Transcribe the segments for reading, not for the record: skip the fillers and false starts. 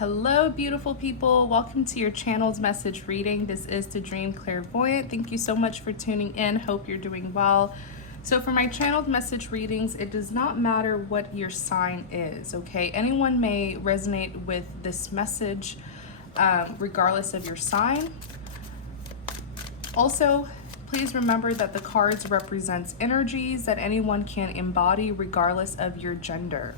Hello, beautiful people. Welcome to your channel's message reading. This is the Dream Clairvoyant. Thank you so much for tuning in. Hope you're doing well. So for my channeled message readings, it does not matter what your sign is, okay? Anyone may resonate with this message regardless of your sign. Also, please remember that the cards represents energies that anyone can embody regardless of your gender.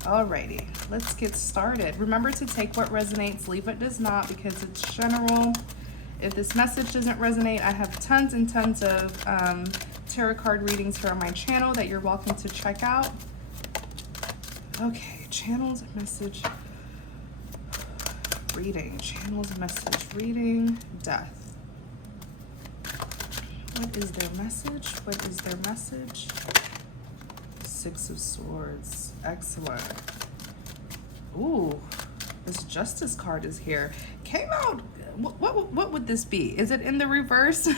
Alrighty, let's get started. Remember to take what resonates, leave what does not, because it's general. If this message doesn't resonate, I have tons and tons of tarot card readings here on my channel that you're welcome to check out. Okay, channel's message reading. Channel's message reading. Death. What is their message? What is their message? Six of Swords. Excellent. Ooh, this Justice card is here. Came out. What would this be? Is it in the reverse?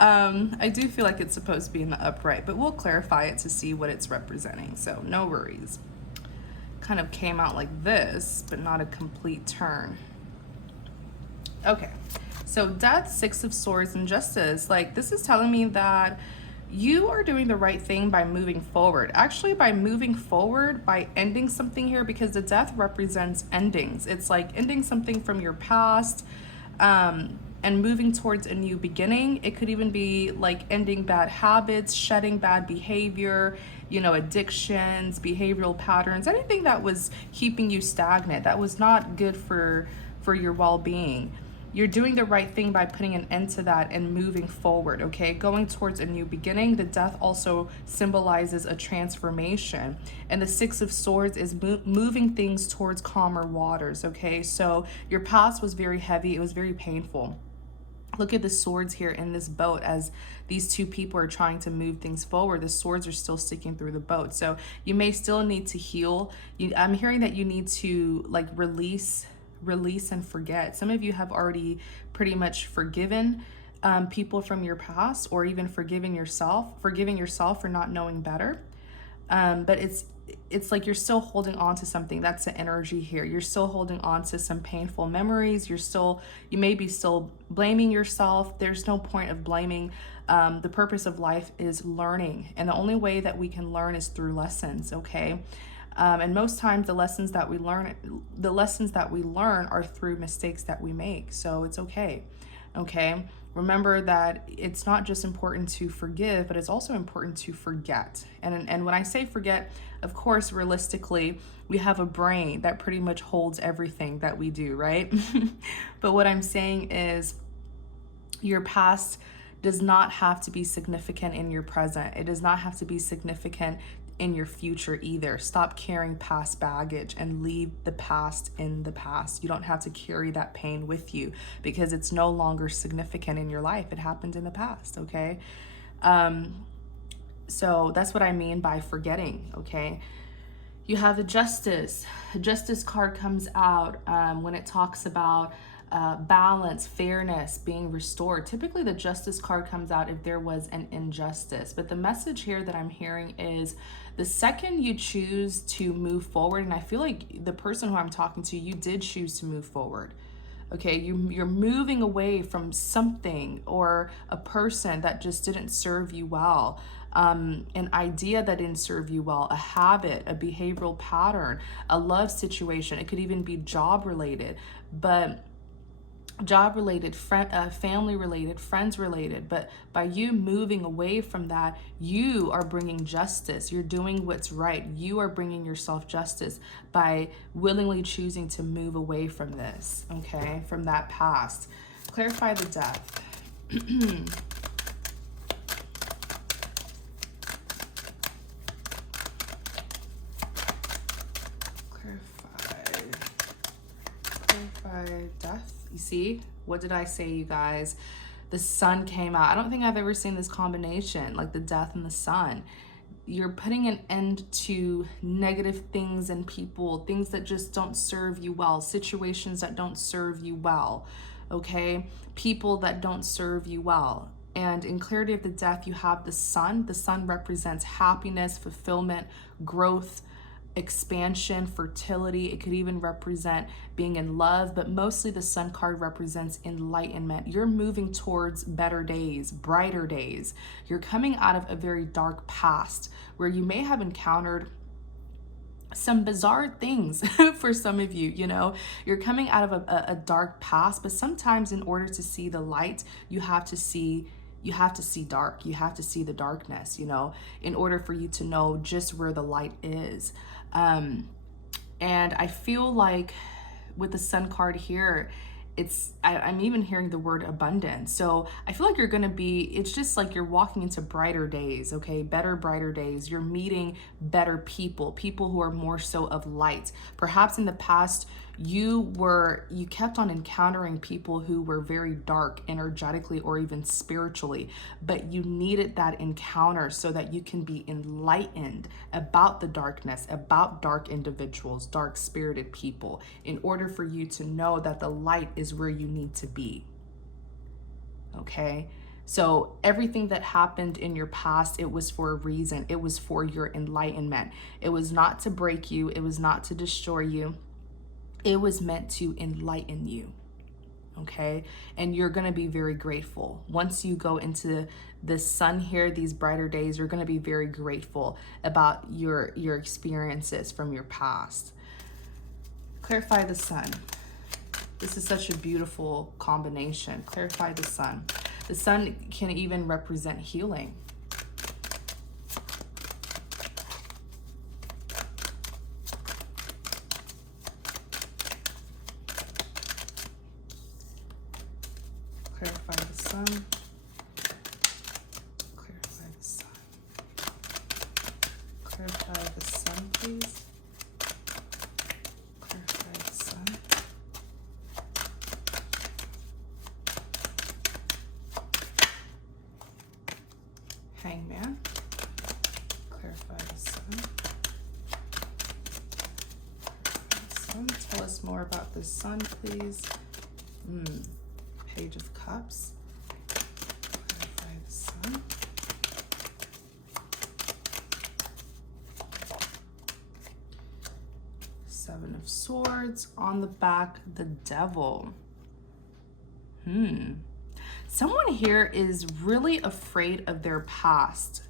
I do feel like it's supposed to be in the upright, but we'll clarify it to see what it's representing. So no worries. Kind of came out like this, but not a complete turn. Okay. So Death, Six of Swords, and Justice. Like, this is telling me that you are doing the right thing by moving forward. Actually, by moving forward, by ending something here, because the Death represents endings. It's like ending something from your past and moving towards a new beginning. It could even be like ending bad habits, shedding bad behavior, you know, addictions, behavioral patterns, anything that was keeping you stagnant, that was not good for your well-being. You're doing the right thing by putting an end to that and moving forward, okay? Going towards a new beginning. The Death also symbolizes a transformation. And the Six of Swords is moving things towards calmer waters, okay? So your past was very heavy. It was very painful. Look at the swords here in this boat as these two people are trying to move things forward. The swords are still sticking through the boat. So you may still need to heal. I'm hearing that you need to like release and forget. Some of you have already pretty much forgiven people from your past, or even forgiving yourself for not knowing better. But it's like you're still holding on to something. That's the energy here. You're still holding on to some painful memories. You may be still blaming yourself. There's no point of blaming. The purpose of life is learning, and the only way that we can learn is through lessons, okay? And most times the lessons that we learn are through mistakes that we make. So it's okay. Okay. Remember that it's not just important to forgive, but it's also important to forget. And when I say forget, of course, realistically, we have a brain that pretty much holds everything that we do, right? But what I'm saying is your past does not have to be significant in your present. It does not have to be significant in your future either. Stop carrying past baggage and leave the past in the past. You don't have to carry that pain with you because it's no longer significant in your life. It happened in the past, okay? So that's what I mean by forgetting, okay? You have the Justice. The Justice card comes out when it talks about balance, fairness being restored. Typically the Justice card comes out if there was an injustice, but the message here that I'm hearing is the second you choose to move forward, and I feel like the person who I'm talking to, you did choose to move forward. Okay, you're moving away from something or a person that just didn't serve you well, an idea that didn't serve you well, a habit, a behavioral pattern, a love situation. It could even be job related, but job related, family related, friends related. But by you moving away from that, you are bringing justice. You're doing what's right. You are bringing yourself justice by willingly choosing to move away from this, okay, from that past. Clarify the Death. Clarify Death. You see, what did I say, you guys? The Sun came out. I don't think I've ever seen this combination, like the Death and the Sun. You're putting an end to negative things and people, things that just don't serve you well, situations that don't serve you well, okay? People that don't serve you well. And in clarity of the death, you have the sun. The sun represents happiness, fulfillment, growth, expansion, fertility. It could even represent being in love, but mostly the Sun card represents enlightenment. You're moving towards better days, brighter days. You're coming out of a very dark past where you may have encountered some bizarre things for some of you. You know, you're coming out of a dark past, but sometimes in order to see the light, you have to see dark. You have to see the darkness, you know, in order for you to know just where the light is. And I feel like with the Sun card here, I'm even hearing the word abundance. So I feel like you're going to be, it's just like you're walking into brighter days, okay? Better, brighter days. You're meeting better people who are more so of light. Perhaps in the past, you kept on encountering people who were very dark energetically or even spiritually, but you needed that encounter so that you can be enlightened about the darkness, about dark individuals, dark spirited people, in order for you to know that the light is where you need to be. Okay? So everything that happened in your past, it was for a reason. It was for your enlightenment. It was not to break you. It was not to destroy you. It was meant to enlighten you, okay? And you're going to be very grateful. Once you go into the Sun here, these brighter days, you're going to be very grateful about your experiences from your past. Clarify the Sun. This is such a beautiful combination. Clarify the Sun. The Sun can even represent healing. Clarify the Sun. Clarify the Sun. Clarify the Sun, please. Clarify the Sun. Hangman. Clarify the Sun. Clarify the Sun. Tell us more about the Sun, please. Page of Cups. Clarify the Sun. Seven of Swords. On the back, the Devil. Someone here is really afraid of their past.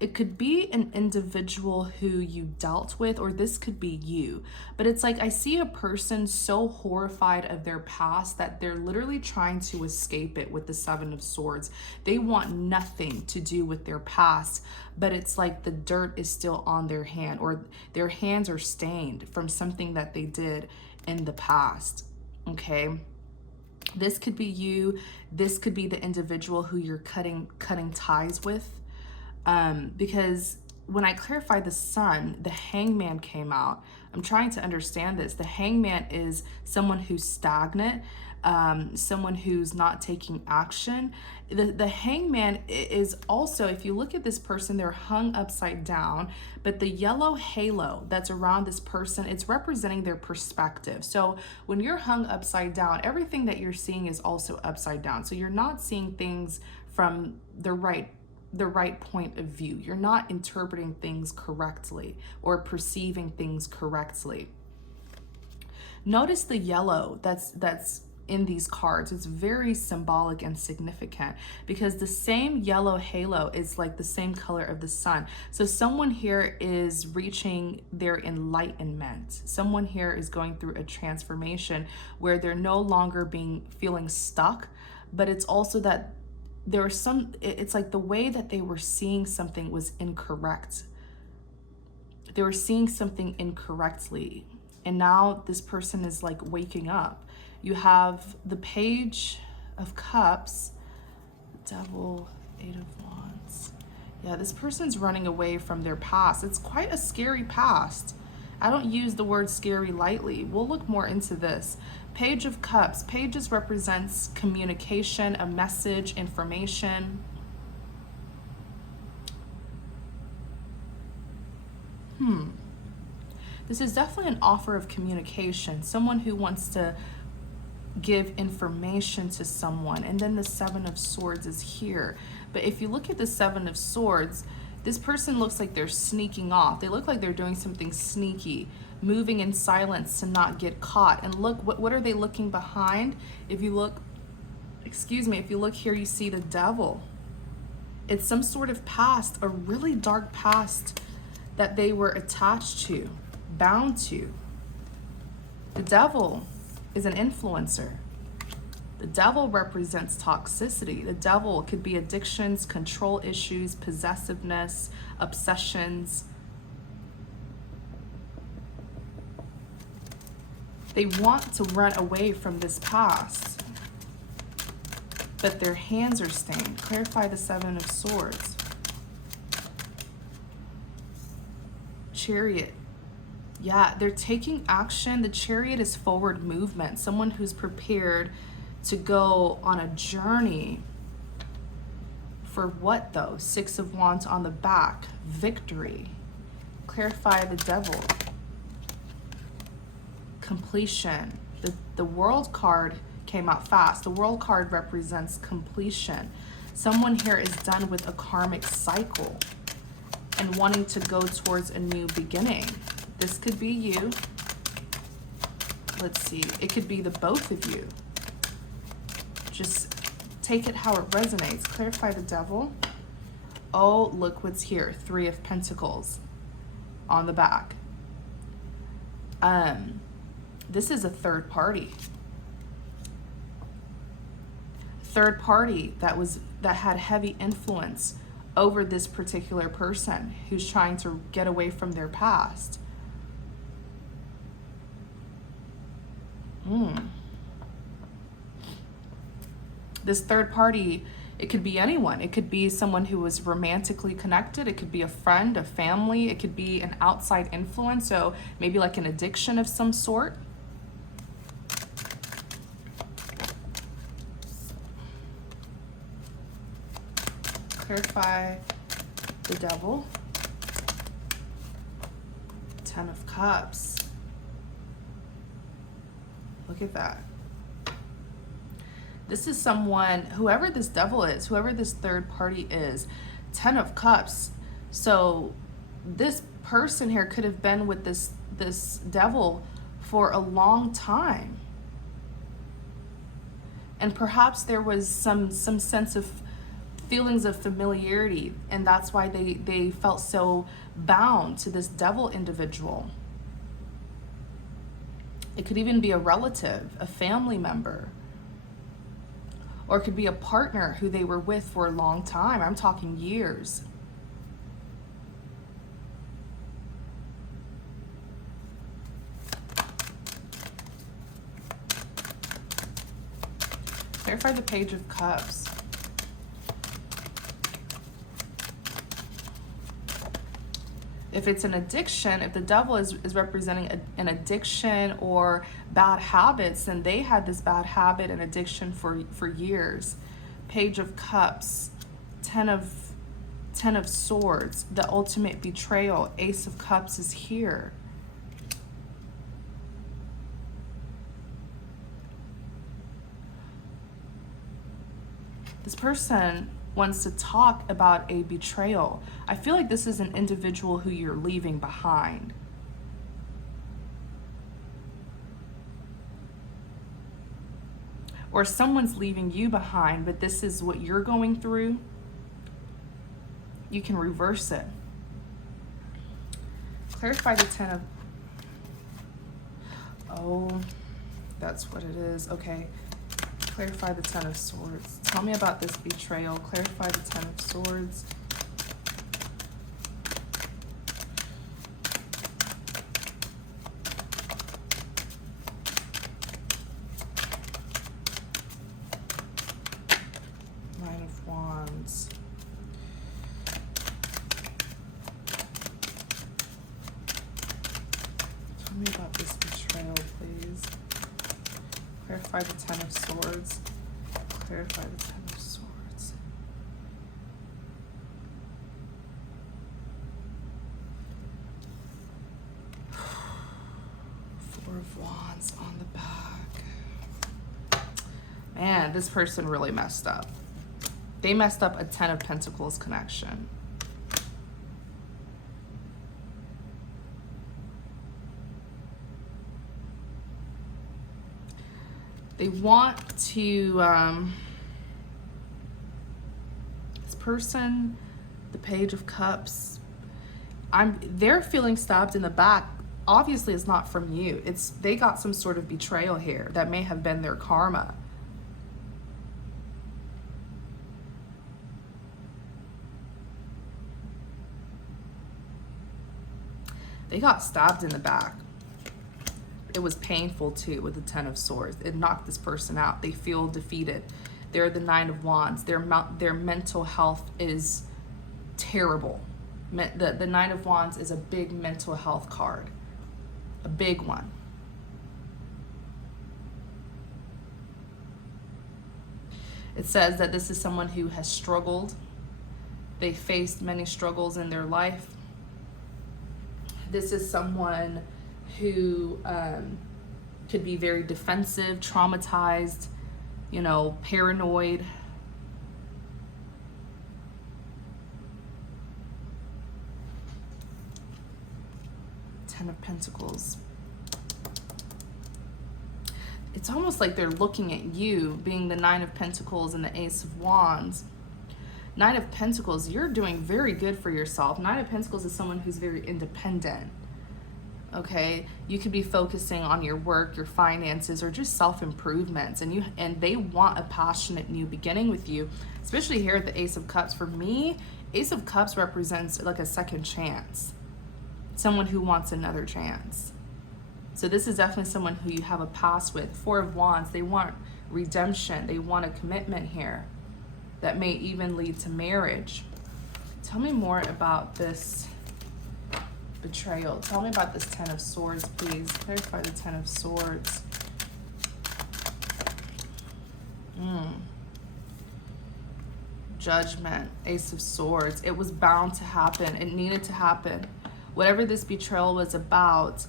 It could be an individual who you dealt with, or this could be you. But it's like I see a person so horrified of their past that they're literally trying to escape it with the Seven of Swords. They want nothing to do with their past, but it's like the dirt is still on their hand, or their hands are stained from something that they did in the past, okay? This could be you. This could be the individual who you're cutting ties with. Because when I clarified the Sun, the Hangman came out. I'm trying to understand this. The Hangman is someone who's stagnant, someone who's not taking action. The Hangman is also, if you look at this person, they're hung upside down, but the yellow halo that's around this person, it's representing their perspective. So when you're hung upside down, everything that you're seeing is also upside down. So you're not seeing things from the right point of view. You're not interpreting things correctly or perceiving things correctly. Notice the yellow that's in these cards. It's very symbolic and significant because the same yellow halo is like the same color of the Sun. So someone here is reaching their enlightenment. Someone here is going through a transformation where they're no longer feeling stuck, but it's also that it's like the way that they were seeing something was incorrect. They were seeing something incorrectly. And now this person is like waking up. You have the Page of Cups, the Devil, Eight of Wands. Yeah, this person's running away from their past. It's quite a scary past. I don't use the word scary lightly. We'll look more into this. Page of Cups. Pages represents communication, a message, information. This is definitely an offer of communication. Someone who wants to give information to someone. And then the Seven of Swords is here. But if you look at the Seven of Swords, This person looks like they're sneaking off. They look like they're doing something sneaky, moving in silence to not get caught. And look, what are they looking behind? If you look, excuse me, if you look here, you see the devil. It's some sort of past, a really dark past that they were attached to, bound to. The devil is an influencer. The devil represents toxicity. The devil could be addictions, control issues, possessiveness, obsessions. They want to run away from this past, but their hands are stained. Clarify the Seven of Swords. Chariot. Yeah, they're taking action. The Chariot is forward movement. Someone who's prepared to go on a journey. For what though? Six of Wands on the back. Victory. Clarify the Devil. Completion. The World card came out fast. The World card represents completion. Someone here is done with a karmic cycle and wanting to go towards a new beginning. This could be you. Let's see. It could be the both of you. Just take it how it resonates. Clarify the Devil. Oh, look what's here. Three of Pentacles on the back. This is a third party. Third party that had heavy influence over this particular person who's trying to get away from their past. This third party, it could be anyone. It could be someone who was romantically connected. It could be a friend, a family. It could be an outside influence. So maybe like an addiction of some sort. Clarify the Devil. Ten of Cups. Look at that. This is someone, whoever this devil is, whoever this third party is, 10 of Cups. So this person here could have been with this devil for a long time. And perhaps there was some sense of feelings of familiarity, and that's why they felt so bound to this devil individual. It could even be a relative, a family member. Or it could be a partner who they were with for a long time. I'm talking years. Clarify the Page of Cups. If it's an addiction, if the devil is representing an addiction or bad habits, then they had this bad habit and addiction for years. Page of Cups, Ten of Swords, the ultimate betrayal. Ace of Cups is here. This person wants to talk about a betrayal. I feel like this is an individual who you're leaving behind. Or someone's leaving you behind, but this is what you're going through. You can reverse it. Clarify the Ten of... Oh, that's what it is. Okay. Clarify the Ten of Swords. Tell me about this betrayal. Clarify the Ten of Swords. Nine of Wands. Tell me about this betrayal, please. Clarify the Ten of Swords. Clarify the Ten of Swords. Four of Wands on the back. Man, this person really messed up. They messed up a Ten of Pentacles connection. They want to, this person, the Page of Cups, they're feeling stabbed in the back. Obviously, it's not from you. They got some sort of betrayal here that may have been their karma. They got stabbed in the back. It was painful too with the Ten of Swords. It knocked this person out. They feel defeated. They're the Nine of Wands. Their mental health is terrible. The Nine of Wands is a big mental health card. A big one. It says that this is someone who has struggled. They faced many struggles in their life. This is someone who could be very defensive, traumatized, you know, paranoid. Ten of Pentacles. It's almost like they're looking at you, being the Nine of Pentacles and the Ace of Wands. Nine of Pentacles, you're doing very good for yourself. Nine of Pentacles is someone who's very independent. Okay, you could be focusing on your work, your finances, or just self-improvements, and they want a passionate new beginning with you, especially here at the Ace of Cups. For me, Ace of Cups represents like a second chance, someone who wants another chance. So this is definitely someone who you have a past with. Four of Wands, they want redemption, they want a commitment here that may even lead to marriage. Tell me more about this betrayal. Tell me about this Ten of Swords, please. Clarify the Ten of Swords. Judgment, Ace of Swords. It was bound to happen. It needed to happen. Whatever this betrayal was about,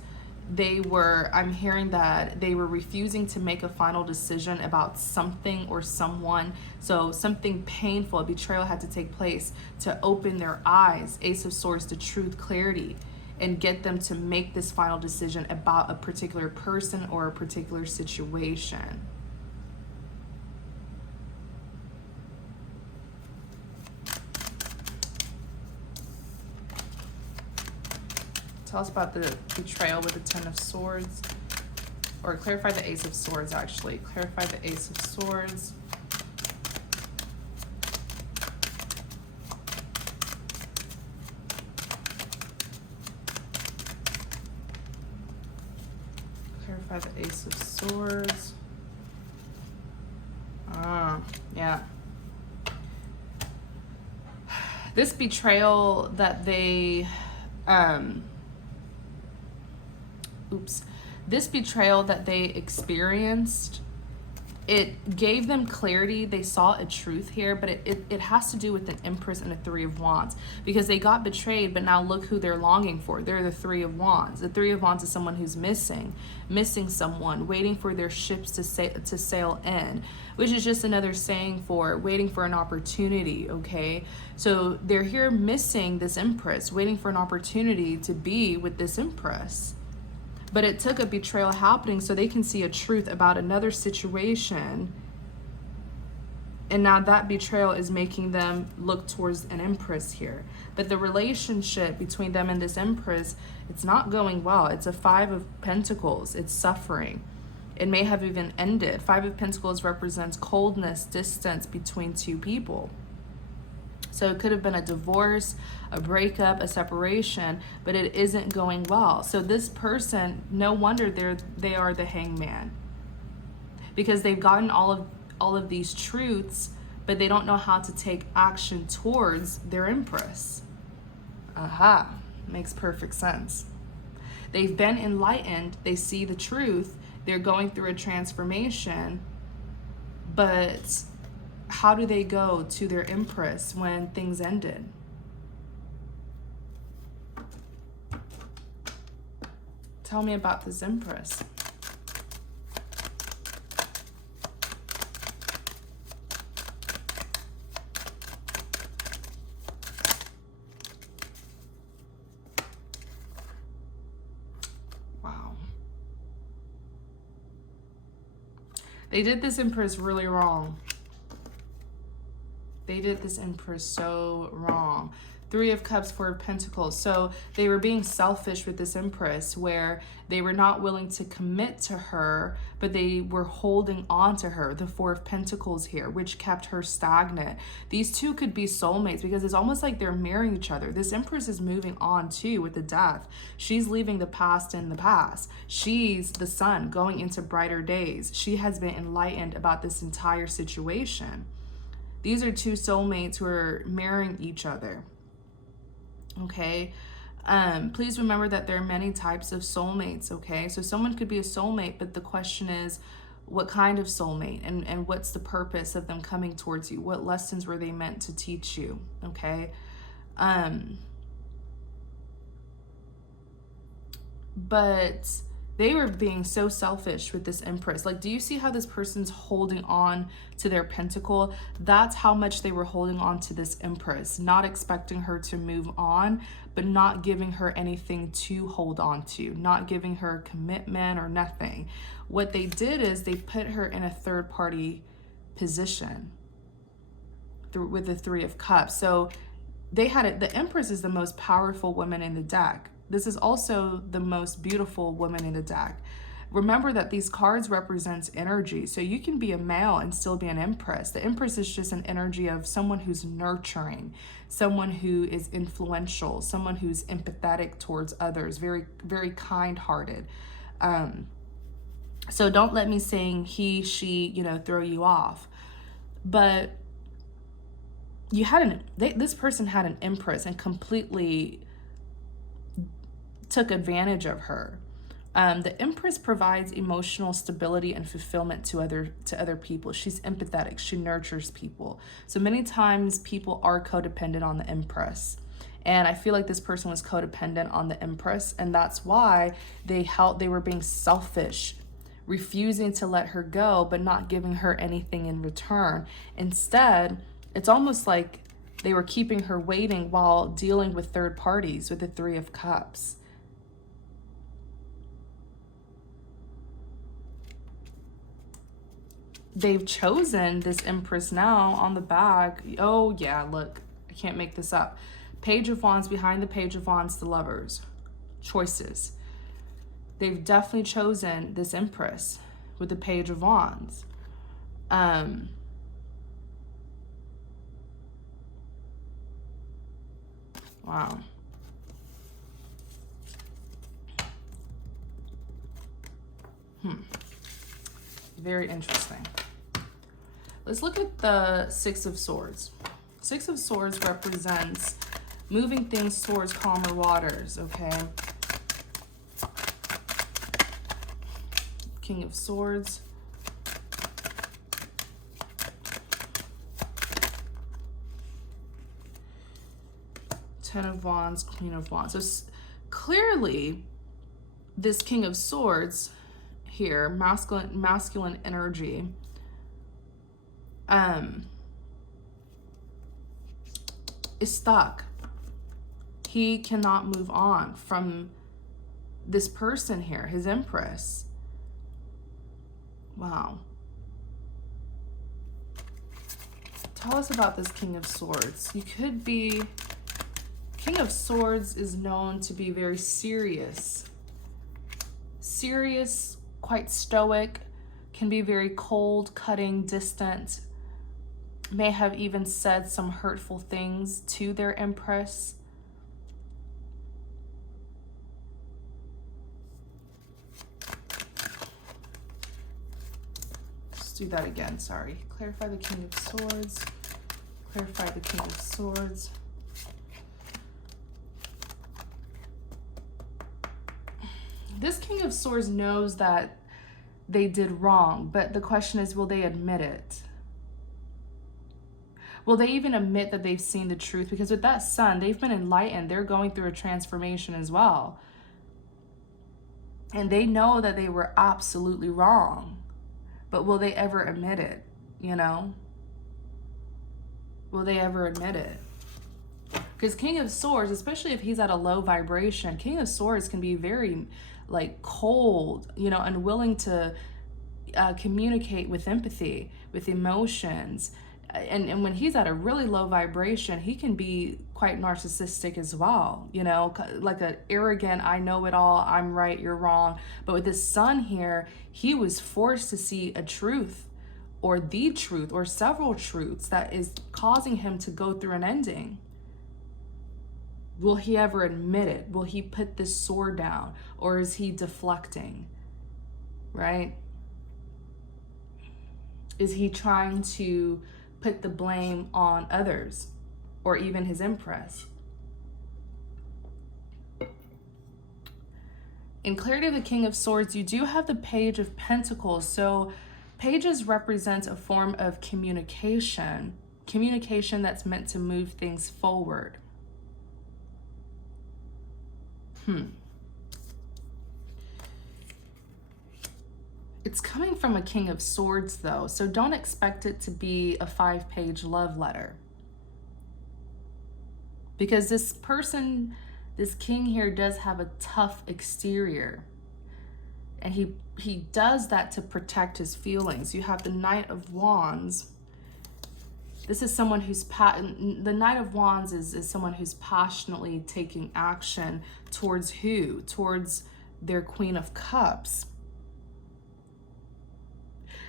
I'm hearing that they were refusing to make a final decision about something or someone. So something painful, a betrayal had to take place to open their eyes, Ace of Swords, to truth, clarity, and get them to make this final decision about a particular person or a particular situation. Tell us about the betrayal with the Ten of Swords. Or clarify the Ace of Swords, actually. Clarify the Ace of Swords. Clarify the Ace of Swords. Yeah. This betrayal that they... This betrayal that they experienced, it gave them clarity. They saw a truth here, but it has to do with an Empress and a Three of Wands, because they got betrayed, but now look who they're longing for. They're the Three of Wands. The Three of Wands is someone who's missing someone, waiting for their ships to sail in, which is just another saying for waiting for an opportunity, okay? So they're here missing this Empress, waiting for an opportunity to be with this Empress. But it took a betrayal happening so they can see a truth about another situation. And now that betrayal is making them look towards an Empress here. But the relationship between them and this Empress, it's not going well. It's a Five of Pentacles. It's suffering. It may have even ended. Five of Pentacles represents coldness, distance between two people. So it could have been a divorce, a breakup, a separation, but it isn't going well. So this person, no wonder they are the Hangman, because they've gotten all of these truths, but they don't know how to take action towards their Empress. Aha, makes perfect sense. They've been enlightened. They see the truth. They're going through a transformation, but how do they go to their Empress when things ended? Tell me about this Empress. Wow. They did this Empress really wrong. They did this Empress so wrong. Three of Cups, Four of Pentacles. So they were being selfish with this Empress, where they were not willing to commit to her, but they were holding on to her. The Four of Pentacles here, which kept her stagnant. These two could be soulmates, because it's almost like they're mirroring each other. This Empress is moving on too with the Death. She's leaving the past in the past. She's the sun going into brighter days. She has been enlightened about this entire situation. These are two soulmates who are marrying each other. Okay. Please remember that there are many types of soulmates. Okay. So someone could be a soulmate, but the question is, what kind of soulmate, and what's the purpose of them coming towards you? What lessons were they meant to teach you? Okay. But they were being so selfish with this Empress. Like, do you see how this person's holding on to their pentacle? That's how much they were holding on to this Empress, not expecting her to move on, but not giving her anything to hold on to, not giving her a commitment or nothing. What they did is they put her in a third party position with the Three of Cups. So they had it. The Empress is the most powerful woman in the deck. This is also the most beautiful woman in the deck. Remember that these cards represent energy. So you can be a male and still be an Empress. The Empress is just an energy of someone who's nurturing, someone who is influential, someone who's empathetic towards others, very, very kind-hearted. So don't let me saying he, she, throw you off. But you had this person had an Empress and completely took advantage of her. The Empress provides emotional stability and fulfillment to other people. She's empathetic. She nurtures people. So many times people are codependent on the Empress. And I feel like this person was codependent on the Empress, and that's why they were being selfish, refusing to let her go, but not giving her anything in return. Instead, it's almost like they were keeping her waiting while dealing with third parties with the Three of Cups. They've chosen this Empress now on the back. Oh yeah, look, I can't make this up. Page of Wands, behind the Page of Wands, the Lovers. Choices. They've definitely chosen this Empress with the Page of Wands. Wow. Very interesting. Let's look at the Six of Swords. Six of Swords represents moving things towards calmer waters, okay? King of Swords. Ten of Wands, Queen of Wands. So clearly, this King of Swords here, masculine energy, is stuck. He cannot move on from this person here, his Empress. Wow. Tell us about this King of Swords. You could be... King of Swords is known to be very serious. Serious, quite stoic, can be very cold, cutting, distant, may have even said some hurtful things to their Empress. Let's do that again, sorry. Clarify the King of Swords. Clarify the King of Swords. This King of Swords knows that they did wrong, but the question is, will they admit it? Will they even admit that they've seen the truth? Because with that Sun, they've been enlightened. They're going through a transformation as well. And they know that they were absolutely wrong. But will they ever admit it? Will they ever admit it? Because King of Swords, especially if he's at a low vibration, King of Swords can be very, cold, unwilling to communicate with empathy, with emotions. And when he's at a really low vibration, he can be quite narcissistic as well, you know, like a arrogant, I know it all, I'm right, you're wrong. But with this Sun here, he was forced to see a truth, or the truth, or several truths that is causing him to go through an ending. Will he ever admit it? Will he put this sword down? Or is he deflecting? Right? Is he trying to put the blame on others, or even his empress? In clarity of the King of Swords, you do have the Page of Pentacles. So pages represent a form of communication that's meant to move things forward. It's coming from a King of Swords though, so don't expect it to be a 5-page love letter. Because this person, this king here, does have a tough exterior. And he does that to protect his feelings. You have the Knight of Wands. This is someone who's, the Knight of Wands is someone who's passionately taking action towards who? Towards their Queen of Cups.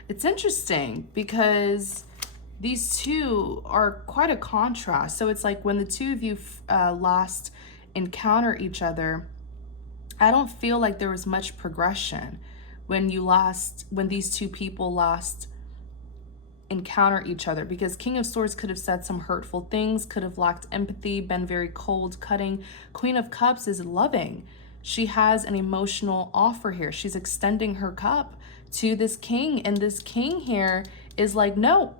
It's interesting because these two are quite a contrast. So it's like when the two of you last encounter each other, I don't feel like there was much progression when these two people last encounter each other, because King of Swords could have said some hurtful things, could have lacked empathy, been very cold, cutting. Queen of Cups is loving. She has an emotional offer here. She's extending her cup to this king, and this king here is like, no,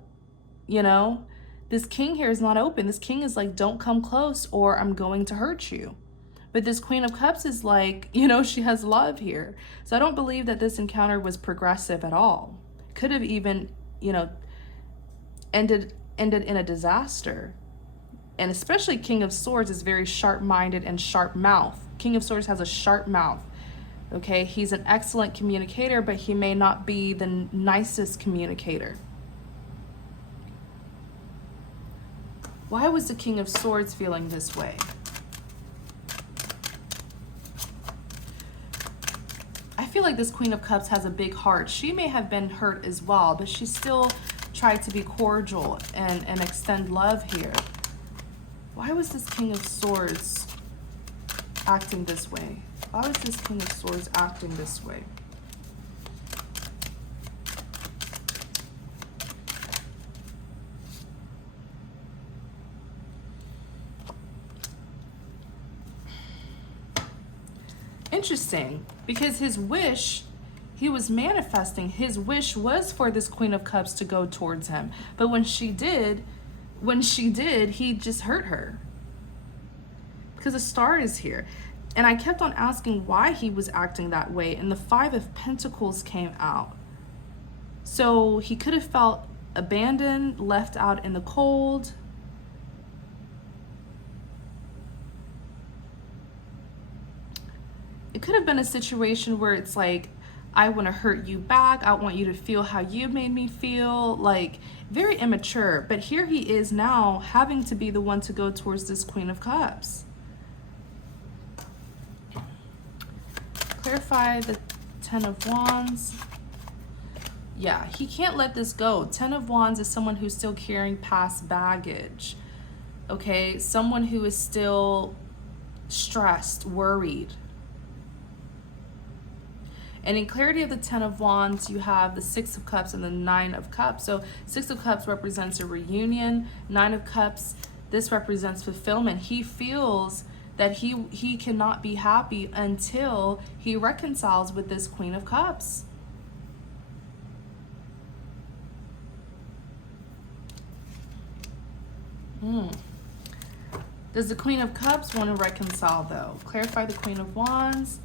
you know, this king here is not open. This king is like, don't come close or I'm going to hurt you. But this Queen of Cups is like, you know, she has love here. So I don't believe that this encounter was progressive at all. Could have even, you know, ended in a disaster. And especially King of Swords is very sharp-minded and sharp mouth. King of Swords has a sharp mouth. Okay, he's an excellent communicator, but he may not be the nicest communicator. Why was the King of Swords feeling this way? I feel like this Queen of Cups has a big heart. She may have been hurt as well, but she still tried to be cordial and extend love here. Why was this King of Swords acting this way? Why was this King of Swords acting this way? Interesting, because his wish, he was manifesting, his wish was for this Queen of Cups to go towards him. But when she did, he just hurt her. Because the Star is here. And I kept on asking why he was acting that way, and the 5 of Pentacles came out. So he could have felt abandoned, left out in the cold. It could have been a situation where it's like, I want to hurt you back. I want you to feel how you made me feel. Like, very immature. But here he is now having to be the one to go towards this Queen of Cups. Clarify the 10 of Wands. Yeah, he can't let this go. 10 of Wands is someone who's still carrying past baggage. Okay, someone who is still stressed, worried. And in clarity of the 10 of Wands, you have the 6 of Cups and the 9 of Cups. So 6 of Cups represents a reunion. 9 of Cups, this represents fulfillment. He feels that he cannot be happy until he reconciles with this Queen of Cups. Does the Queen of Cups want to reconcile though? Clarify the Queen of Wands.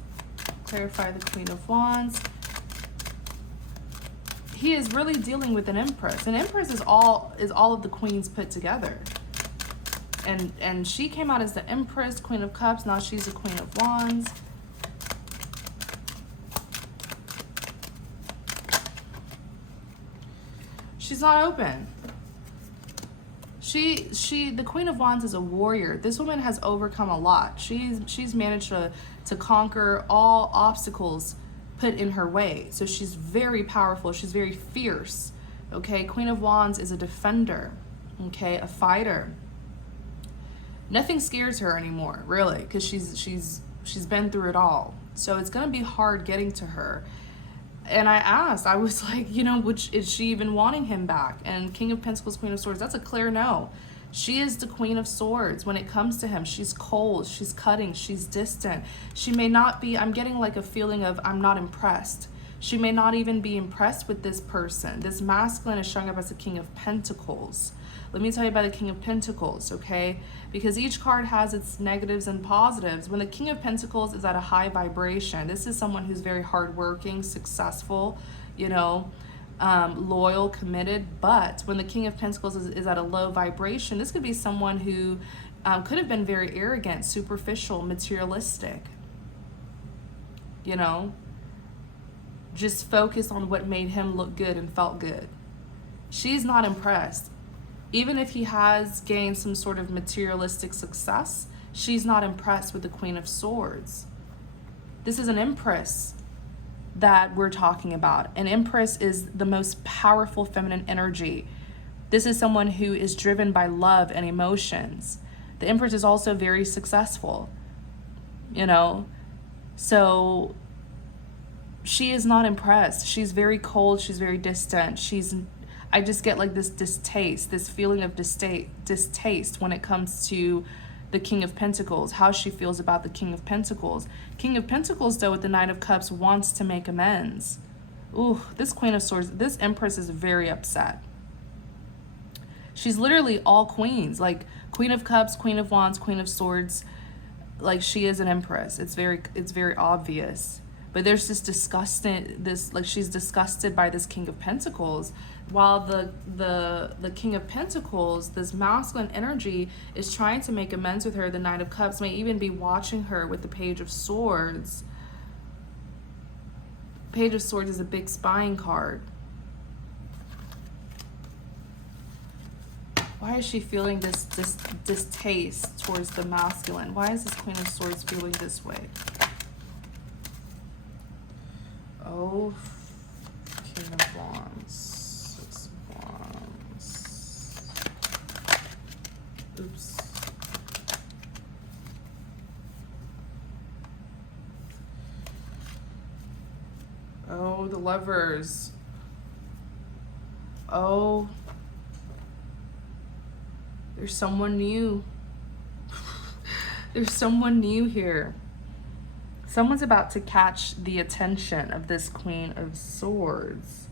Clarify the Queen of Wands. He is really dealing with an Empress. An Empress is all of the queens put together. And she came out as the Empress, Queen of Cups. Now she's the Queen of Wands. She's not open. The Queen of Wands is a warrior. This woman has overcome a lot. She's managed to conquer all obstacles put in her way. So she's very powerful. She's very fierce. Okay, Queen of Wands is a defender. Okay, a fighter. Nothing scares her anymore, really, because she's been through it all. So it's gonna be hard getting to her. And I was like, you know, which is she even wanting him back? And King of Pentacles, Queen of Swords, that's a clear no. She is the Queen of Swords. When it comes to him, she's cold, she's cutting, she's distant. She may not be, I'm getting like a feeling of I'm not impressed. She may not even be impressed with this person. This masculine is showing up as the King of Pentacles. Let me tell you about the King of Pentacles, okay? Because each card has its negatives and positives. When the King of Pentacles is at a high vibration, this is someone who's very hardworking, successful, you know, loyal, committed. But when the King of Pentacles is at a low vibration, this could be someone who could have been very arrogant, superficial, materialistic, you know, just focused on what made him look good and felt good. She's not impressed. Even if he has gained some sort of materialistic success, she's not impressed with the Queen of Swords. This is an empress that we're talking about. An empress is the most powerful feminine energy. This is someone who is driven by love and emotions. The empress is also very successful, you know? So she is not impressed. She's very cold. She's very distant. I just get like this distaste, this feeling of distaste when it comes to the King of Pentacles, how she feels about the King of Pentacles. King of Pentacles, though, with the Knight of Cups, wants to make amends. Ooh, this Queen of Swords, this Empress is very upset. She's literally all queens, like Queen of Cups, Queen of Wands, Queen of Swords. Like, she is an Empress. It's very obvious. But there's this she's disgusted by this King of Pentacles, while the King of Pentacles, this masculine energy, is trying to make amends with her. The Knight of Cups may even be watching her with the Page of Swords. Page of Swords is a big spying card. Why is she feeling this distaste towards the masculine? Why is this Queen of Swords feeling this way? Oh, King of Wands, Six of Wands. Oops. Oh, the Lovers. Oh, there's someone new. There's someone new here. Someone's about to catch the attention of this Queen of Swords.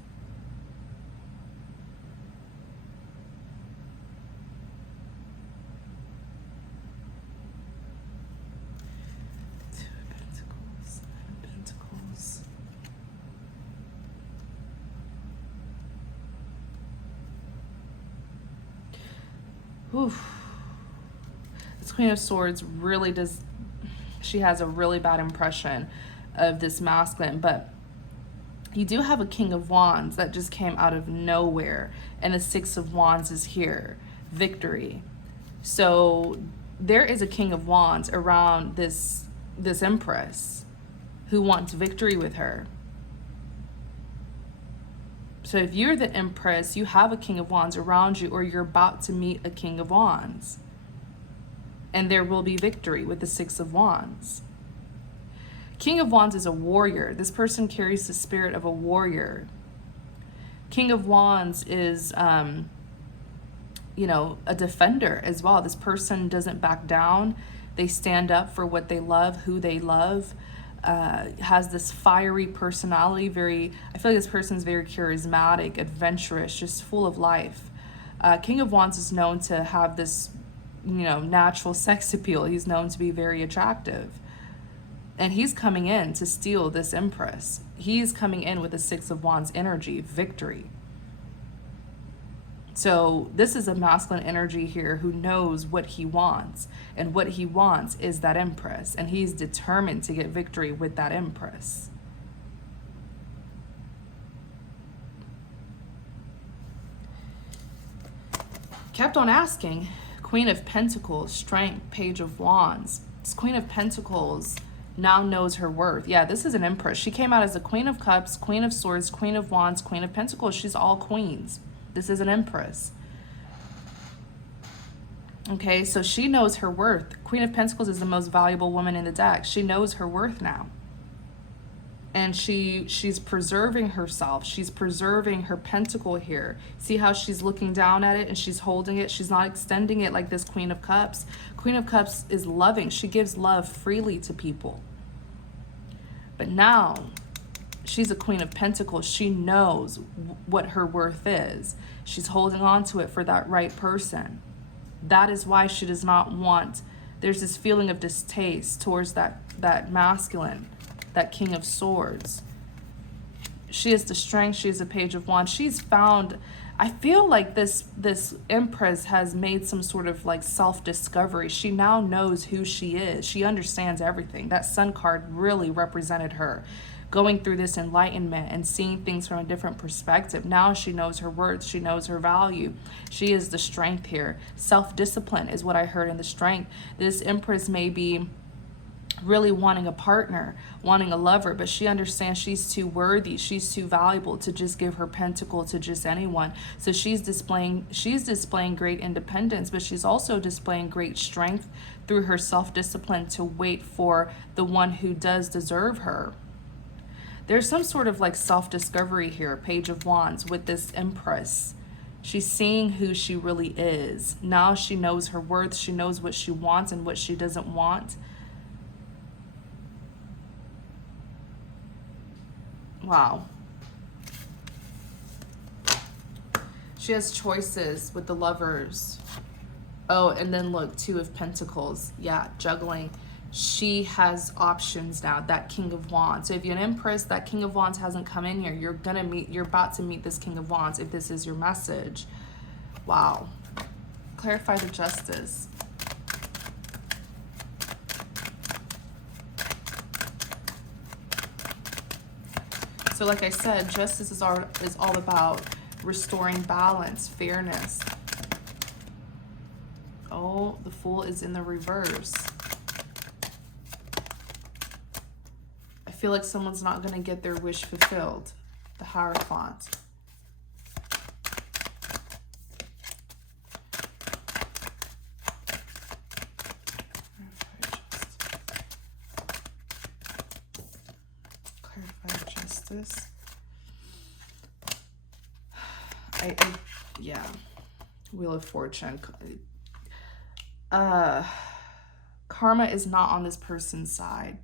Two of Pentacles, Nine of Pentacles. Oof. This Queen of Swords really does... She has a really bad impression of this masculine, but you do have a King of Wands that just came out of nowhere, and the Six of Wands is here. Victory. So there is a King of Wands around this Empress who wants victory with her. So if you're the Empress, you have a King of Wands around you, or you're about to meet a King of Wands. And there will be victory with the Six of Wands. King of Wands is a warrior. This person carries the spirit of a warrior. King of Wands is, you know, a defender as well. This person doesn't back down. They stand up for what they love, who they love. Has this fiery personality. I feel like this person is very charismatic, adventurous, just full of life. King of Wands is known to have this, you know, natural sex appeal. He's known to be very attractive. And he's coming in to steal this Empress. He's coming in with the Six of Wands energy, victory. So this is a masculine energy here who knows what he wants. And what he wants is that Empress. And he's determined to get victory with that Empress. Kept on asking. Queen of Pentacles, Strength, Page of Wands. This Queen of Pentacles now knows her worth. Yeah, this is an Empress. She came out as a Queen of Cups, Queen of Swords, Queen of Wands, Queen of Pentacles. She's all queens. This is an Empress. Okay, so she knows her worth. Queen of Pentacles is the most valuable woman in the deck. She knows her worth now. And she's preserving herself. She's preserving her pentacle here. See how she's looking down at it and she's holding it. She's not extending it like this Queen of Cups. Queen of Cups is loving. She gives love freely to people. But now she's a Queen of Pentacles. She knows what her worth is. She's holding on to it for that right person. That is why she does not want, there's this feeling of distaste towards that masculine, that King of Swords. She has the Strength. She is a Page of Wands. She's found, I feel like this Empress has made some sort of like self-discovery. She now knows who she is. She understands everything. That Sun card really represented her going through this enlightenment and seeing things from a different perspective. Now she knows her worth. She knows her value. She is the Strength here. Self-discipline is what I heard in the Strength. This Empress may be really wanting a partner, wanting a lover, but she understands she's too worthy, she's too valuable to just give her pentacle to just anyone. So she's displaying great independence, but she's also displaying great strength through her self-discipline to wait for the one who does deserve her. There's some sort of like self-discovery here, Page of Wands, with this Empress. She's seeing who she really is. Now she knows her worth. She knows what she wants and what she doesn't want. Wow. She has choices with the Lovers. Oh, and then look, Two of Pentacles. Yeah, juggling. She has options now, that King of Wands. So if you're an Empress, that King of Wands hasn't come in here. You're about to meet this King of Wands if this is your message. Wow. Clarify the Justice. So like I said, justice is all about restoring balance, fairness. Oh, the Fool is in the reverse. I feel like someone's not going to get their wish fulfilled. The Hierophant. Justice. Yeah. Wheel of Fortune. Karma is not on this person's side.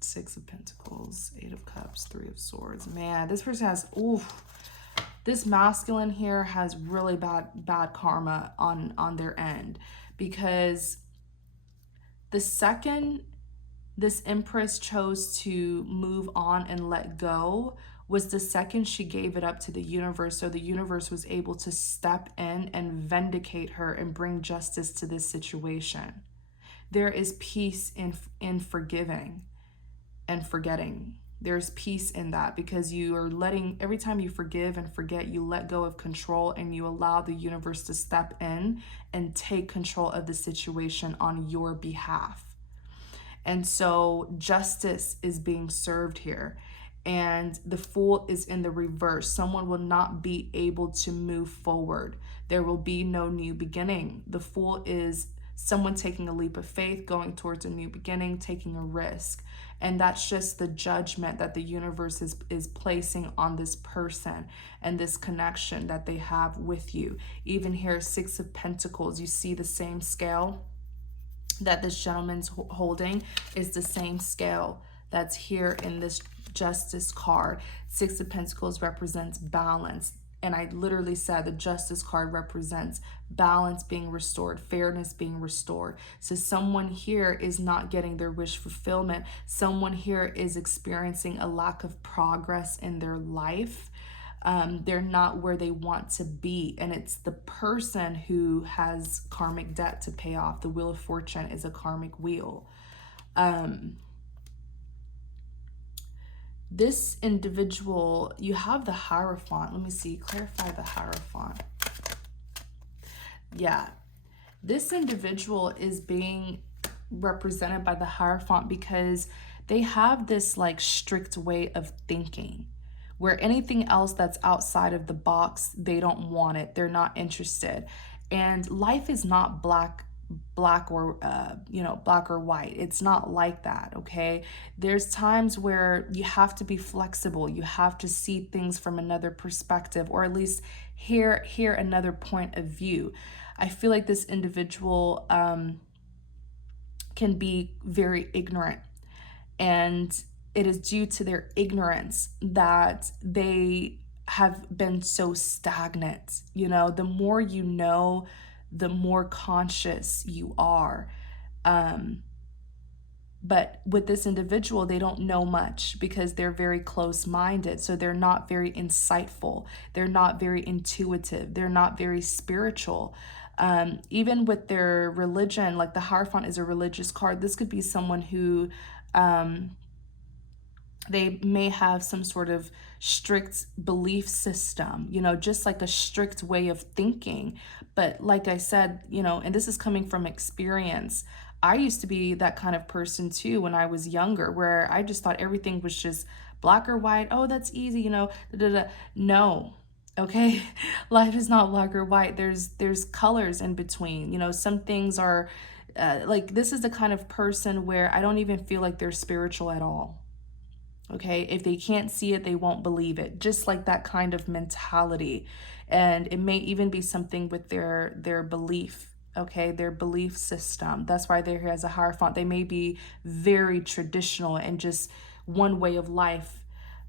Six of Pentacles, Eight of Cups, Three of Swords. Man, this person has, this masculine here has really bad karma on their end, because the second this Empress chose to move on and let go was the second she gave it up to the universe. So the universe was able to step in and vindicate her and bring justice to this situation. There is peace in forgiving and forgetting. There's peace in that, because you are letting, every time you forgive and forget, you let go of control and you allow the universe to step in and take control of the situation on your behalf. And so justice is being served here. And the Fool is in the reverse. Someone will not be able to move forward. There will be no new beginning. The Fool is someone taking a leap of faith, going towards a new beginning, taking a risk. And that's just the judgment that the universe is placing on this person and this connection that they have with you. Even here, Six of Pentacles, you see the same scale that this gentleman's holding is the same scale that's here in this Justice card. Six of Pentacles represents balance. And I literally said the Justice card represents balance being restored, fairness being restored. So someone here is not getting their wish fulfillment. Someone here is experiencing a lack of progress in their life. They're not where they want to be. And it's the person who has karmic debt to pay off. The Wheel of Fortune is a karmic wheel. This individual, you have the Hierophant. Let me see, clarify the Hierophant. Yeah. This individual is being represented by the Hierophant because they have this like strict way of thinking where anything else that's outside of the box, they don't want it. They're not interested. And life is not black or black or white. It's not like that. Okay, there's times where you have to be flexible. You have to see things from another perspective, or at least hear another point of view. I feel like this individual can be very ignorant, and it is due to their ignorance that they have been so stagnant. You know, the more you know, the more conscious you are. But with this individual, they don't know much because they're very close minded. So they're not very insightful. They're not very intuitive. They're not very spiritual. Even with their religion, like the Hierophant is a religious card. This could be someone who they may have some sort of strict belief system, you know, just like a strict way of thinking. But like I said, you know, and this is coming from experience, I used to be that kind of person too when I was younger, where I just thought everything was just black or white. Oh, that's easy, you know. Da, da, da. No. Okay. Life is not black or white. There's colors in between. You know, some things are like, this is the kind of person where I don't even feel like they're spiritual at all. Okay, if they can't see it, they won't believe it. Just like that kind of mentality. And it may even be something with their belief, okay, their belief system. That's why they're here as a Hierophant. They may be very traditional and just one way of life.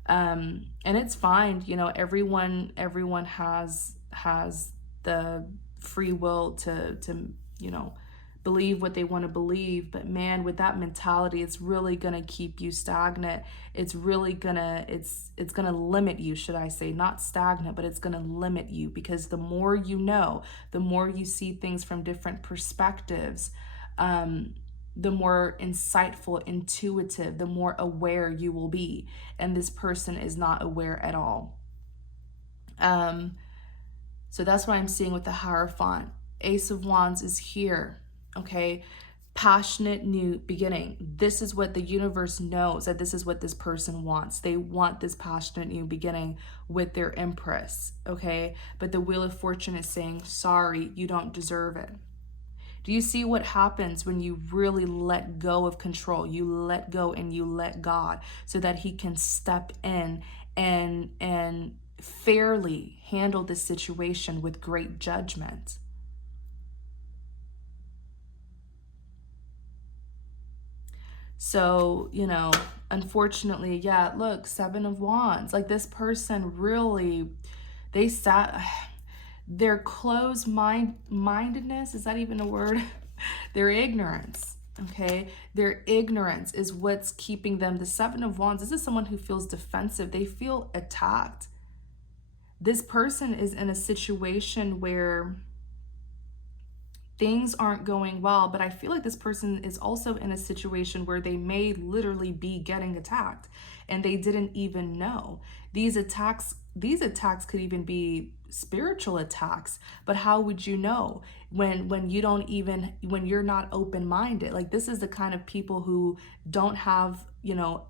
And it's fine, you know, everyone has the free will to you know, believe what they want to believe. But man, with that mentality, it's really gonna keep you stagnant. It's really gonna it's gonna limit you, should I say, not stagnant, but it's gonna limit you, because the more you know, the more you see things from different perspectives, the more insightful, intuitive, the more aware you will be. And this person is not aware at all. So that's what I'm seeing with the Hierophant. Ace of Wands is here, okay? Passionate new beginning. This is what the universe knows, that this is what this person wants. They want this passionate new beginning with their empress, okay? But the Wheel of Fortune is saying, sorry, you don't deserve it. Do you see what happens when you really let go of control? You let go and you let God, so that he can step in and fairly handle the situation with great judgment. So, you know, unfortunately, yeah, look, Seven of Wands. Like, this person really, they sat, their mindedness, is that even a word? Their ignorance, okay? Their ignorance is what's keeping them. The Seven of Wands, this is someone who feels defensive. They feel attacked. This person is in a situation where things aren't going well, but I feel like this person is also in a situation where they may literally be getting attacked and they didn't even know. These attacks could even be spiritual attacks, but how would you know when you don't even, when you're not open-minded? Like, this is the kind of people who don't have, you know,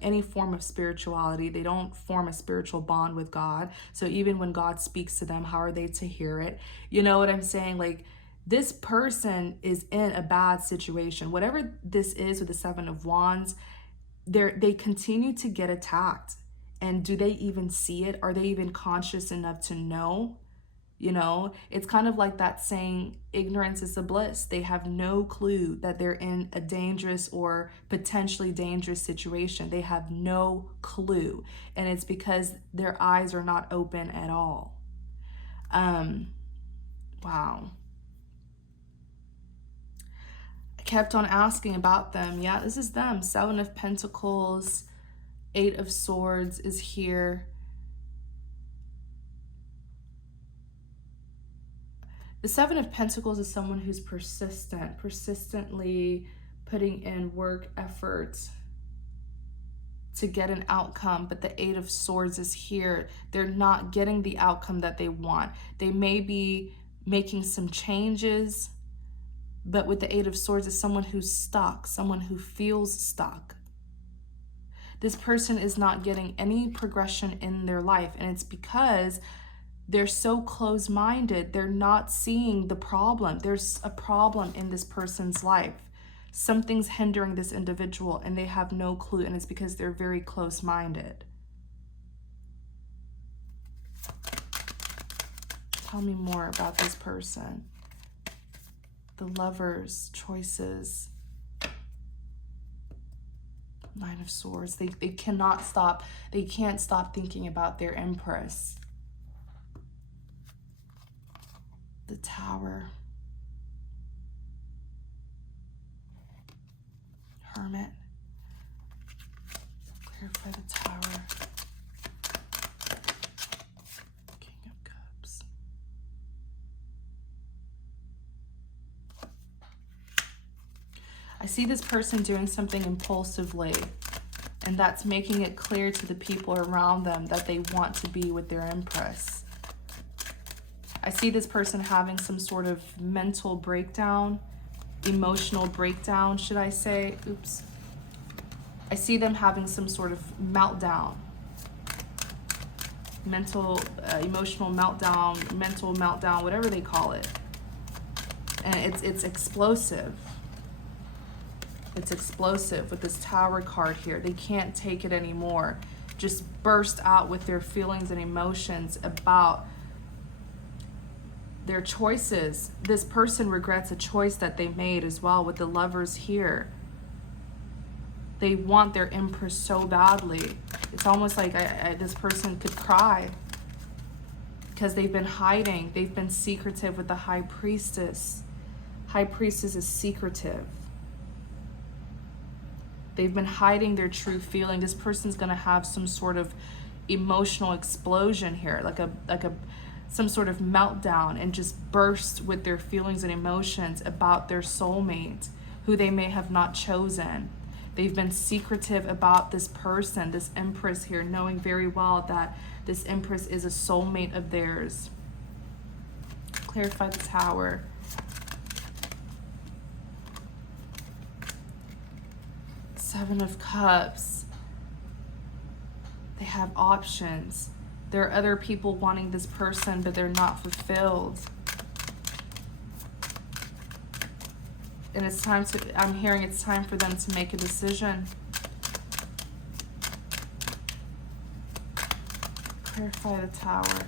any form of spirituality. They don't form a spiritual bond with God. So even when God speaks to them, how are they to hear it? You know what I'm saying? Like, this person is in a bad situation. Whatever this is with the Seven of Wands, they continue to get attacked. And do they even see it? Are they even conscious enough to know? You know, it's kind of like that saying, ignorance is a bliss. They have no clue that they're in a dangerous or potentially dangerous situation. They have no clue. And it's because their eyes are not open at all. Wow. Kept on asking about them. Yeah, this is them. Seven of Pentacles, Eight of Swords is here. The Seven of Pentacles is someone who's persistently putting in work, effort to get an outcome. But the Eight of Swords is here. They're not getting the outcome that they want. They may be making some changes. But with the Eight of Swords, is someone who's stuck, someone who feels stuck. This person is not getting any progression in their life, and it's because they're so close-minded. They're not seeing the problem. There's a problem in this person's life. Something's hindering this individual, and they have no clue, and it's because they're very close-minded. Tell me more about this person. The Lovers, choices. Nine of Swords. They cannot stop. They can't stop thinking about their Empress. The Tower. Hermit. Clarify the Tower. King of Cups. I see this person doing something impulsively, and that's making it clear to the people around them that they want to be with their Empress. I see this person having some sort of mental breakdown, emotional breakdown, should I say? Oops. I see them having some sort of meltdown. Mental, emotional meltdown, mental meltdown, whatever they call it. And it's explosive. It's explosive with this Tower card here. They can't take it anymore. Just burst out with their feelings and emotions about their choices. This person regrets a choice that they made as well with the Lovers here. They want their Empress so badly. It's almost like this person could cry because they've been hiding. They've been secretive with the High Priestess. High Priestess is secretive. They've been hiding their true feeling. This person's gonna have some sort of emotional explosion here, like some sort of meltdown, and just burst with their feelings and emotions about their soulmate, who they may have not chosen. They've been secretive about this person, this Empress here, knowing very well that this Empress is a soulmate of theirs. Clarify the Tower. Seven of Cups. They have options. There are other people wanting this person, but they're not fulfilled. And it's time to, I'm hearing it's time for them to make a decision. Clarify the Tower.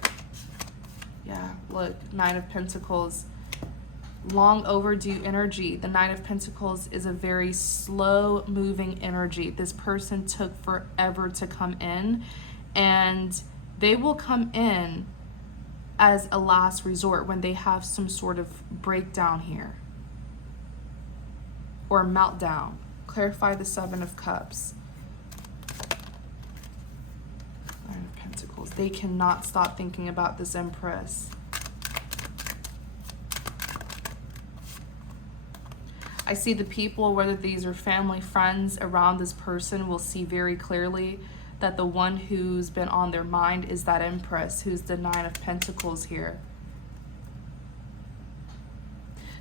Yeah, look, Nine of Pentacles. Long overdue energy. The Nine of Pentacles is a very slow moving energy. This person took forever to come in, and they will come in as a last resort when they have some sort of breakdown here or meltdown. Clarify the Seven of Cups. Nine of Pentacles. They cannot stop thinking about this Empress. I see the people, whether these are family, friends around this person, will see very clearly that the one who's been on their mind is that Empress, who's the Nine of Pentacles here.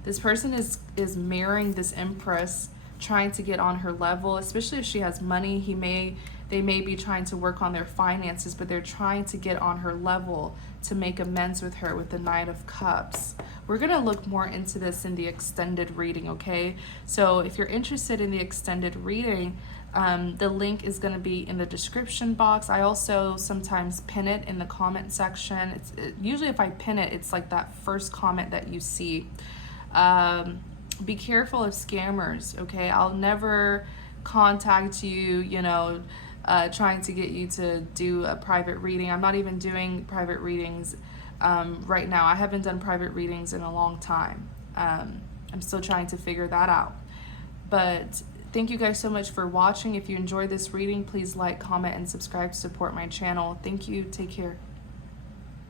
This person is marrying this Empress, trying to get on her level, especially if she has money. They may be trying to work on their finances, but they're trying to get on her level to make amends with her with the Nine of Cups. We're going to look more into this in the extended reading, okay? So if you're interested in the extended reading, the link is going to be in the description box. I also sometimes pin it in the comment section. Usually if I pin it, it's like that first comment that you see. Be careful of scammers, okay? I'll never contact you, trying to get you to do a private reading. I'm not even doing private readings right now. I haven't done private readings in a long time. I'm still trying to figure that out. But thank you guys so much for watching. If you enjoyed this reading, please like, comment, and subscribe to support my channel. Thank you. Take care.